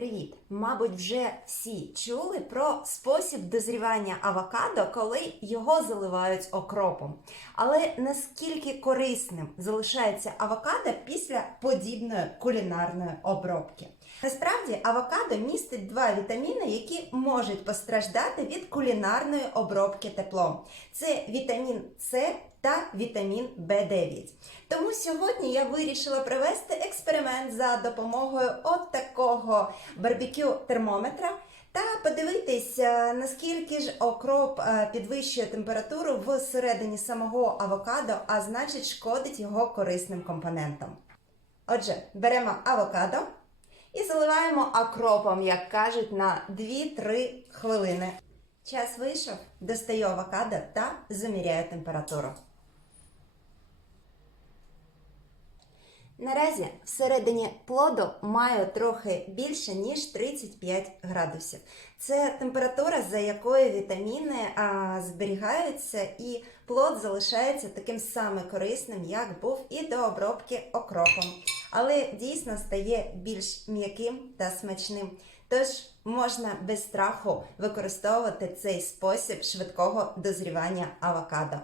Привіт! Мабуть, вже всі чули про спосіб дозрівання авокадо, коли його заливають окропом. Але наскільки корисним залишається авокадо після подібної кулінарної обробки? Насправді авокадо містить два вітаміни, які можуть постраждати від кулінарної обробки теплом. Це вітамін С та вітамін В9. Тому сьогодні я вирішила провести експеримент за допомогою от такого барбекю термометра та подивитись, наскільки ж окроп е, підвищує температуру всередині самого авокадо, а значить шкодить його корисним компонентам. Отже, беремо авокадо заливаємо окропом, як кажуть, на 2-3 хвилини. Час вийшов, достаю авокадо та заміряю температуру. Наразі всередині плоду маю трохи більше ніж 35 градусів. Це температура, за якою вітаміни а, зберігаються, і плод залишається таким самим корисним, як був і до обробки окропом. Але дійсно стає більш м'яким та смачним. Тож можна без страху використовувати цей спосіб швидкого дозрівання авокадо.